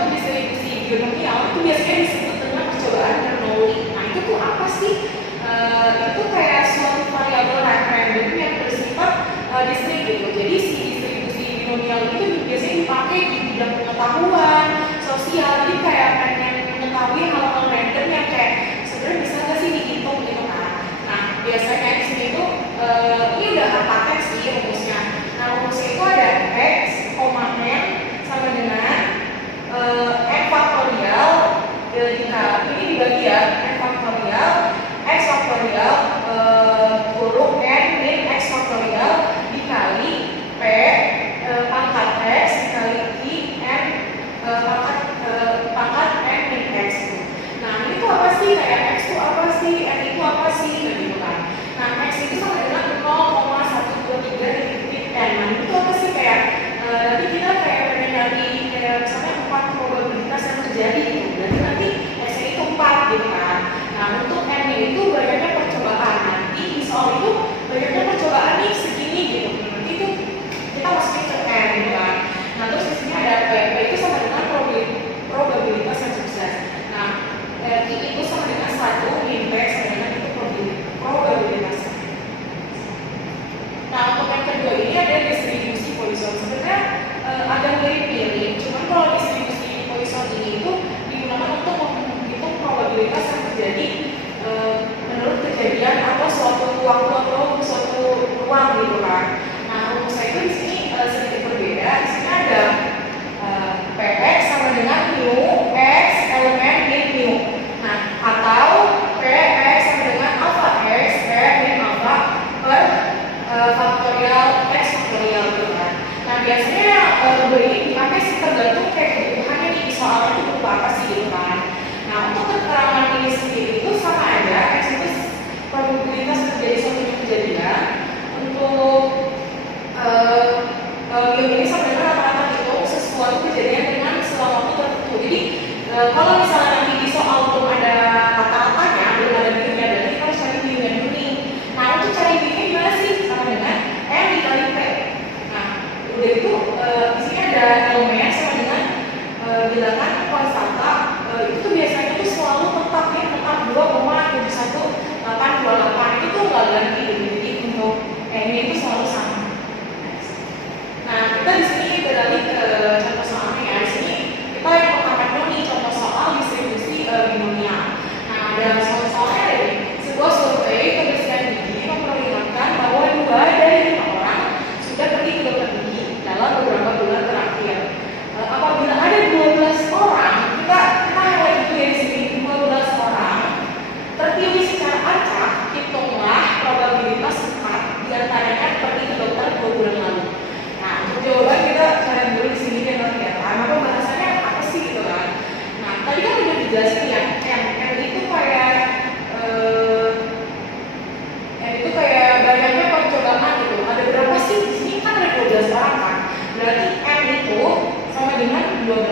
contoh distribusi binomial itu biasanya disebut dengan percobaan Bernoulli. Nah itu tuh apa sih? Itu kayak suatu variabel random yang bersifat diskrit gitu. Jadi si distribusi binomial itu biasanya dipakai di bidang pengetahuan sosial. Jadi kayak pengen mengetahui hal-hal random yang kayak sebenarnya bisa nggak sih dihitung gitu kan. Nah biasanya di sini tuh ini udah paten sih rumusnya. Nah rumusnya itu ada x, n sama dengan n faktorial ini dibagi ya, n faktorial x faktorial huruf n min x faktorial dikali p pangkat x dikali i n pangkat n min x. Nah ini tuh apa sih, kayak x itu apa sih, n itu apa sih, gitu kan. Nah x itu sama dengan 0,123 titik n. Nah itu apa sih, kayak nanti kita kayak pengen nyari kayak misalnya 4 probabilitas yang terjadi gitu. Berarti nanti x itu 4 gitu kan. Nah untuk n itu banyaknya percobaan. Nanti di soal itu banyaknya percobaan nih segini gitu. Nanti itu kita masukin ke n gitu kan. Nah terus di sini ada p itu sama dengan probabilitas yang sukses. Nah i itu sama dengan 1 min p sama dengan itu probabilitas. Nah untuk yang kedua ini ada distribusi Poisson. Sebenarnya agak mirip-mirip, cuman kalau distribusi Poisson ini itu digunakan untuk menghitung probabilitas yang terjadi menurut kejadian atau suatu waktu atau suatu ruang gitu kan. Nah rumusnya itu di sini sedikit berbeda. Di sini ada px sama dengan mu x elemen min mu. Nah atau px sama dengan alpha x p min alpha per faktorial x faktorial gitu kan. Nah biasanya kedua ini dipakai tergantung kayak kebutuhannya di soal itu berupa apa sih gitu kan. Nah untuk keterangan ini sendiri itu sama aja, x itu probabilitas terjadi suatu kejadian. Untuk ini sama dengan rata-rata itu sesuatu kejadian dengan selang waktu tertentu. Jadi kalau misalnya nanti di soal belum ada rata-ratanya, belum ada bikinnya, berarti kita harus cari bikinnya dulu nih. Nah untuk cari bikinnya gimana sih? Sama dengan n dikali p. Nah udah itu di sini ada elemen sama dengan bilangan konstanta. Itu tuh biasanya tuh selalu tetap ya, tetap 2,71828 itu tuh nggak ganti. Jadi untuk n itu selalu sama. Nah kita di sini beralih ke contoh soalnya ya. Di sini kita yang pertama dulu nih contoh soal distribusi binomial. Nah ada soalnya ada nih, sebuah survei kebersihan gigi memperlihatkan bahwa 2 dari 5 orang sudah pergi ke dokter gigi dalam beberapa bulan terakhir. Apabila ada 12 orang, kita highlight itu ya di sini, 12 orang terpilih secara acak, hitunglah probabilitas 4 diantaranya pergi ke dokter 2 bulan lalu. Nah untuk jawaban kita cari dulu di sini biar kelihatan apa bahasanya apa sih gitu kan. Nah tadi kan udah dijelasin ya, n itu kayak banyaknya percobaan gitu. Ada berapa sih? Di sini kan ada 12 orang kan. Berarti n itu sama dengan 12.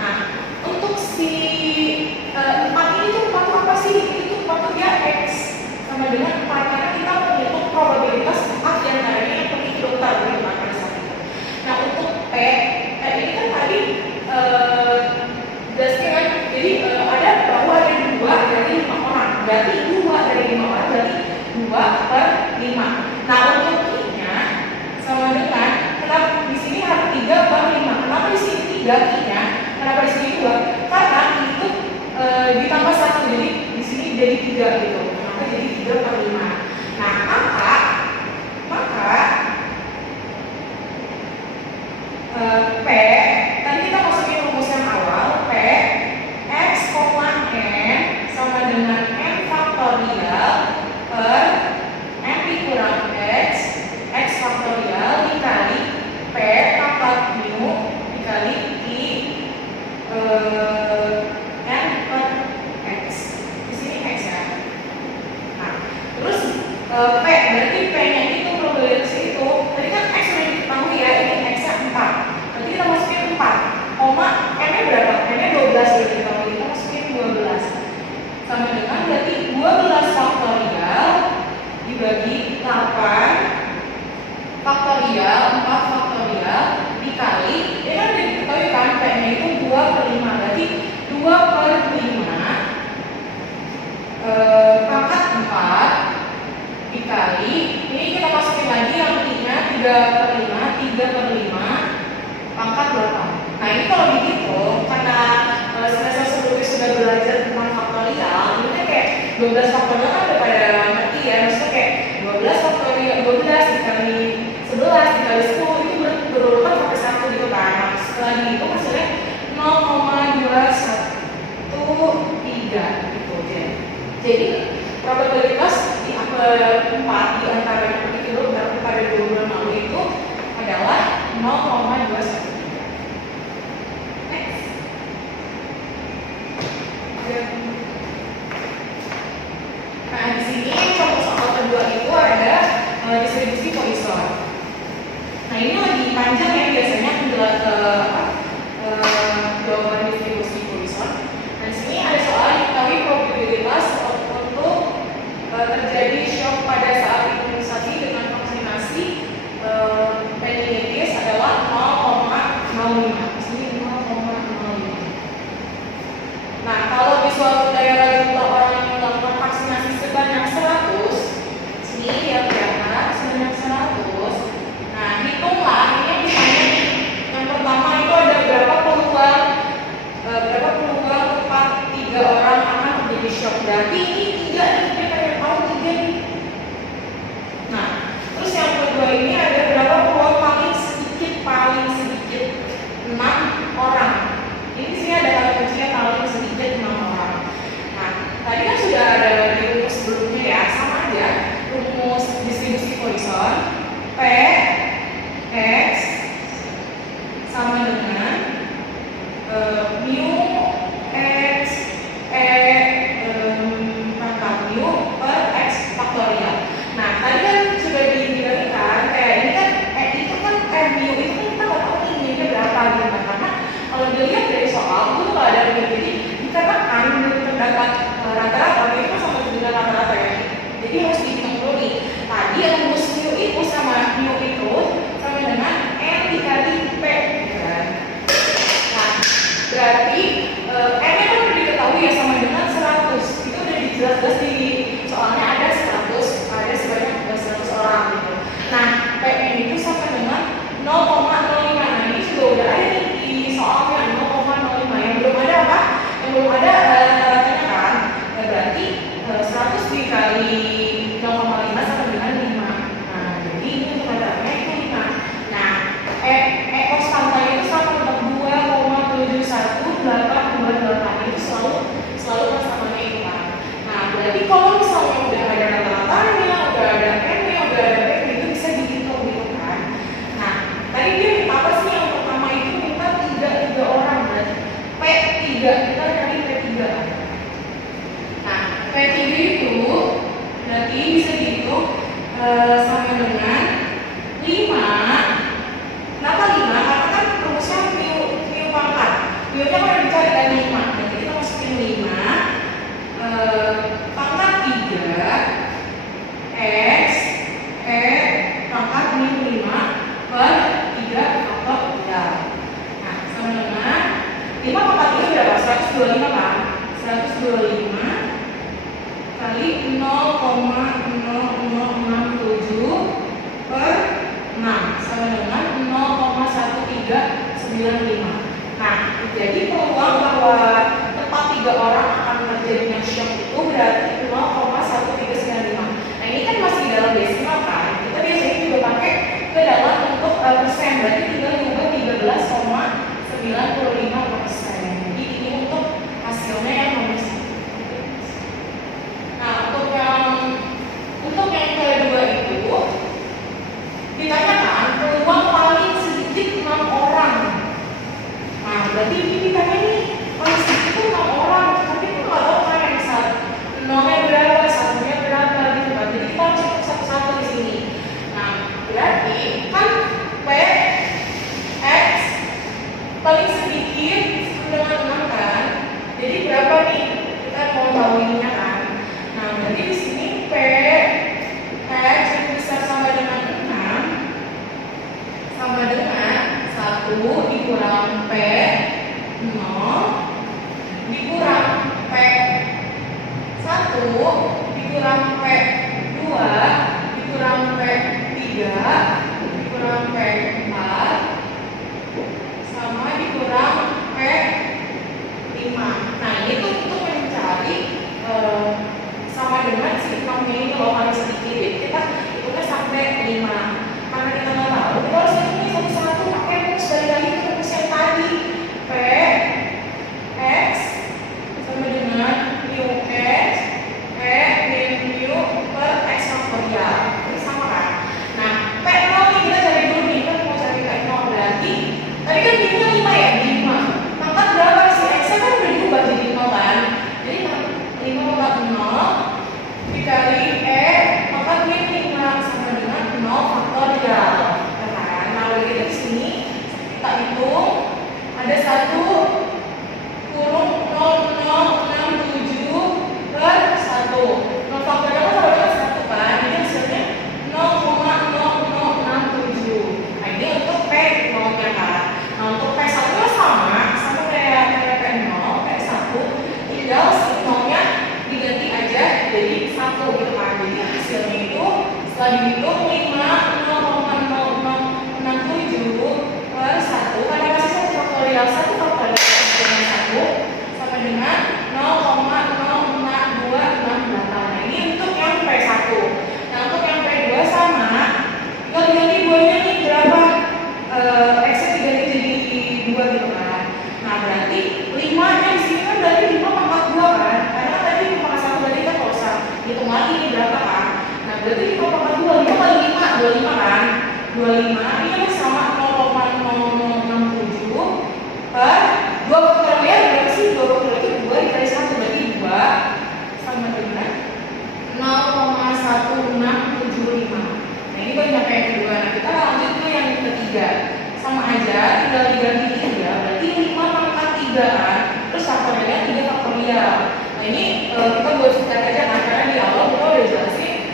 Nah, untuk si 4 ini tuh 4 itu apa sih? Itu 4 itu dia x sama dengan 4 karena kita menghitung probabilitas 4 diantaranya yang pergi ke dokter gitu kan pada saat itu. Nah, untuk p ini kan tadi jelasnya kan, jadi ada bahwa ada 2 dari 5 orang. Berarti 2 dari 5 orang berarti 2/5. Nah untuk i-nya sama dengan, kenapa di sini harus 3/5? Kenapa di sini 3 i-nya? Kenapa di sini 2? Karena itu ditambah 1, jadi di sini jadi 3 gitu. Maka jadi 3/5. Nah maka p tadi kita masukin rumus yang awal, p x, n sama dengan n faktorial per n dikurang x faktorial dikali p pangkat mu dikali i n per x. Di sini x ya. Nah, terus p berarti p-nya itu probabilitas itu tadi kan x sudah diketahui ya, ini x-nya 4. Berarti kita masuk 2/5. Berarti 2/5 pangkat 4 dikali, ini kita masukin lagi yang I-nya 3/5 pangkat 8. Nah ini kalau dihitung, karena semester sebelumnya sudah belajar tentang faktorial, ini kan kayak 12 faktorial kan udah pada ngerti ya, maksudnya kayak 12 faktorial, 12 dikali 11 dikali 10 itu berurutan sampai 1 gitu kan. Nah, setelah dihitung hasilnya 0,213 gitu ya. Jadi probabilitas di 4 di antara yang begitu pada 2 bulan lalu itu adalah 0,213. Next. Nah di sini contoh soal kedua itu ada distribusi Poisson. Nah ini lagi panjang ya biasanya jawaban distribusi Poisson. Nah di sini ada soal diketahui probabilitas untuk terjadi shock pada saat imunisasi dengan vaksinasi meningitis adalah 0,05. Di sini 0,05. Nah kalau di suatu daerah jumlah orang yang melakukan vaksinasi sebanyak 100, sini dia berapa? Sebanyak 100. Nah hitunglah ini yang ditanya nih. Yang pertama itu ada berapa peluang tepat 3 orang akan menjadi shock. Berarti ini 3 nih, kita kayak tahu 3 nih. Nah terus yang kedua ini ada berapa peluang paling sedikit 6 orang. Ini sini ada kata kuncinya paling sedikit 6 orang. Nah tadi kan sudah ada di rumus sebelumnya ya, sama aja rumus distribusi Poisson. P X sama dengan mu X pangkat mu per X faktorial. Nah tadi kan sudah dibilangin kan, kayak ini kan itu kan mu itu kan kita nggak tahu nih ini berapa gitu kan, karena kalau dilihat dari soal itu nggak ada mu, jadi dikatakan terdapat rata-rata itu kan sama dengan rata-rata ya, jadi harus dihitung dulu nih. Tadi rumus mu itu sama mu itu sama dengan n dikali p gitu kan. Nah berarti n-nya kan udah diketahui ya sama dengan 100, itu udah dijelas-jelas di soalnya ada 100, ada sebanyak 100 orang gitu. Nah p-nya itu sama dengan 0,05. Nah ini juga udah ada nih di soalnya 0,05. Yang belum ada apa? Yang belum ada tanda-tanya kan. Nah, berarti 100 dikali 0,5 sama dengan 5. Nah jadi ini untuk tanda-tanya itu 5. Nah konstantanya itu sama dengan 2,71828. Itu selalu konstantanya itu kan. Nah berarti kalau misalnya udah ada rata-ratanya, udah ada n-nya, udah ada p, itu bisa dihitung gitu kan. Nah tadi dia minta apa sih? Yang pertama itu minta 3 orang, berarti P3, kita cari P3. Nah P3 itu berarti bisa dihitung sama dengan 5. Kenapa 5? Karena kan rumusnya mu pangkat. Mu-nya kan udah dicari kan 5. Jadi kita masukin 5 pangkat 3 X pangkat mu 5 per 3 faktorial. Nah sama dengan 5 pangkat 3 berapa? 125 kan? 125 kali 0,0067 per 6 sama dengan 0,1395. Nah, jadi peluang bahwa tepat 3 orang akan terjadinya shock itu berarti 0,1395. Nah, ini kan masih dalam desimal kan? Kita biasanya juga pakai ke dalam bentuk persen, berarti tinggal diubah 13,95%. Jadi ini untuk hasilnya yang nomor 1. Nah, untuk yang kedua itu ditanyakan peluang paling sedikit 6 orang. Nah, berarti ini ditanya nih paling sedikit itu 6 orang, tapi kita nggak tahu kan yang misal 0-nya berapa, 1-nya berapa gitu kan. Jadi kita harus hitung satu-satu di sini. Nah, berarti kan P X paling sedikit dengan 6 kan. Jadi berapa nih? Kita mau tahu ininya kan. Nah, berarti di sini P X itu bisa sama dengan 6 sama dengan 1 dikurang P 0 dikurang P1 dikurang P2 dikurang P3 dikurang P4 sama dikurang P5. Nah ini tuh untuk mencari sama dengan si 6 ini kalau paling sedikit kita hitungnya sampai 5. Karena kita nggak tahu, kita harus hitung satu-satu pakai rumus sekali lagi ke rumus yang tadi. P X sama dengan mu X min mu per X faktorial. Ini sama kan? Nah, P0 ini kita cari dulu nih, kita mau cari P0 berarti tadi kan mu-nya 5 ya, 5. Pangkat berapa sih? X-nya kan udah diubah jadi 0 kan? Jadi 5 pangkat 0 dikali pangkat min 5 sama dengan 0 faktorial. Nah, udah gitu di sini kita hitung ada 1 kurung 0067 per 1. 0 faktorial kan sama dengan 1 kan? Ini hasilnya 0,0067. Nah ini untuk P0 nya kan. Nah untuk P1 nya sama kayak P0, P1 tinggal si 0 nya diganti aja jadi 1 gitu kan. Jadi hasilnya itu setelah dihitung 5,0067 per 1 karena masih 1 faktorial dengan 1 sama dengan 0,00268. Nah ini untuk yang P1. Nah untuk yang P2 sama, tinggal diganti 2-nya nih berapa? X-nya diganti jadi 2 gitu kan. Nah berarti 5-nya di sini kan berarti 5 pangkat 2 kan? Karena tadi 5 pangkat 1 berarti kita nggak usah hitung lagi nih berapa kan? Nah berarti 5 pangkat 2, 5 kali 5, 25 kan? 25, ini sama 0,0067 per 2 faktorial berapa sih? 2 faktorial itu 2 dikali 1 berarti 2 sama dengan 0,1675. Nah ini baru nyampe yang kedua. Nah kita lanjut ke yang ketiga. Sama aja, tinggal diganti 3 berarti 5 pangkat 3 kan? Terus faktorialnya 3 faktorial. Nah ini kita buat sekat aja kan? Karena di awal kita udah jelasin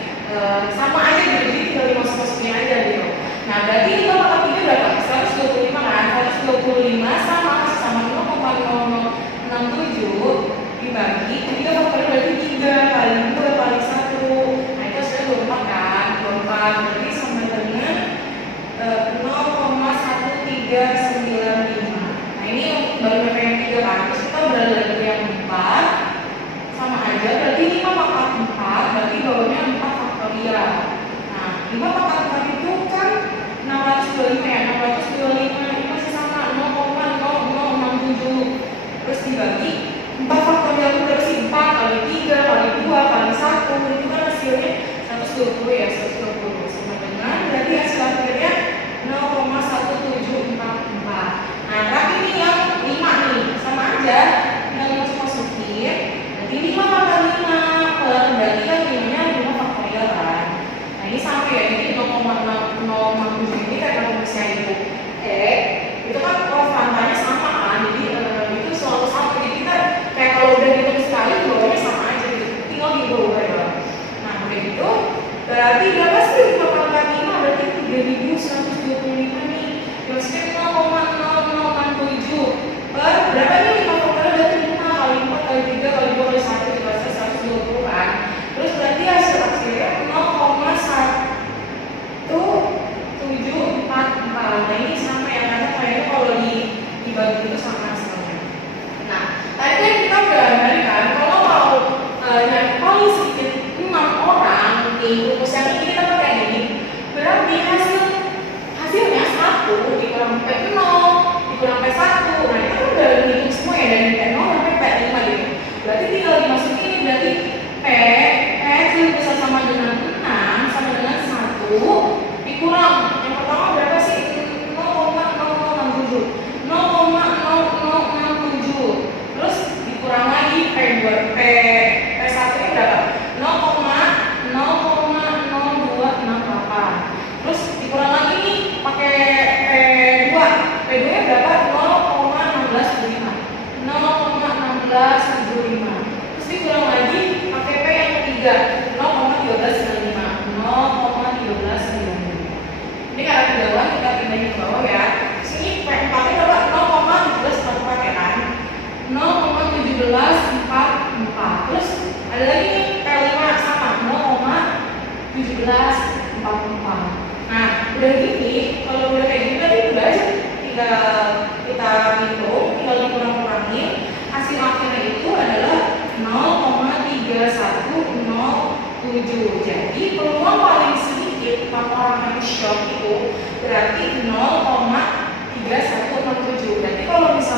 sama aja gitu, jadi tinggal dimasukin aja gitu. Nah berarti 5 pangkat 3 berapa? 125 kan? 125 sama 0,0067 dibagi 3 faktorial berarti 3 kali 2 kali 1. Nah itu hasilnya 24 kan? 24 berarti sama dengan 0,1395. Nah ini baru nyampe yang 3 kan? Terus kita berada dari yang 4 sama aja berarti 5 pangkat 4 berarti bawahnya 4 faktorial. Nah 5 pangkat 4 itu kan 625 ya? 625 ini masih sama 0,0067. Terus dibagi 4 faktorial itu berarti 4 kali 3 kali 2 kali 1 itu kan hasilnya 120 ya, 120 sama dengan berarti hasil akhirnya 0,1744. Nah tapi ini yang 5 nih sama aja tinggal masukin berarti 5 pangkat 5 per berarti kan 5 nya 5 faktorial kan. Nah ini sama ya, jadi 0,067 ini karena rumusnya itu kan konstantanya sama kan, jadi itu selalu sama. Jadi kita kayak kalau udah dihitung sekali bawahnya sama aja gitu, tinggal diubah ya. Nah udah gitu berarti berapa sih 5 pangkat 5 berarti 3125 nih. Terusnya 0,0067 per berapa nih 5 faktorial berarti 5 kali 4 kali 3 kali 2 kali 1 dikasih 120 kan. Terus berarti hasilnya 0,1744. Nah ini sama ya, karena kayaknya kalau dibagi itu sama hasilnya. Nah tadi kan kita udah nyari kan kalau mau nyari paling sedikit 6 orang di rumus yang ini kita pakai ini berarti hasilnya 1 dikurang P0 dikurang P1. Nah kita kan udah hitung semua ya dari P0 sampai P5 gitu. Berarti tinggal dimasukin ini berarti P bisa sama dengan 6 sama dengan 1 dikurang yang pertama berapa sih? 0,067 0,067 Jadi peluang paling sedikit orang yang short itu berarti 0,3107. Berarti kalau misalnya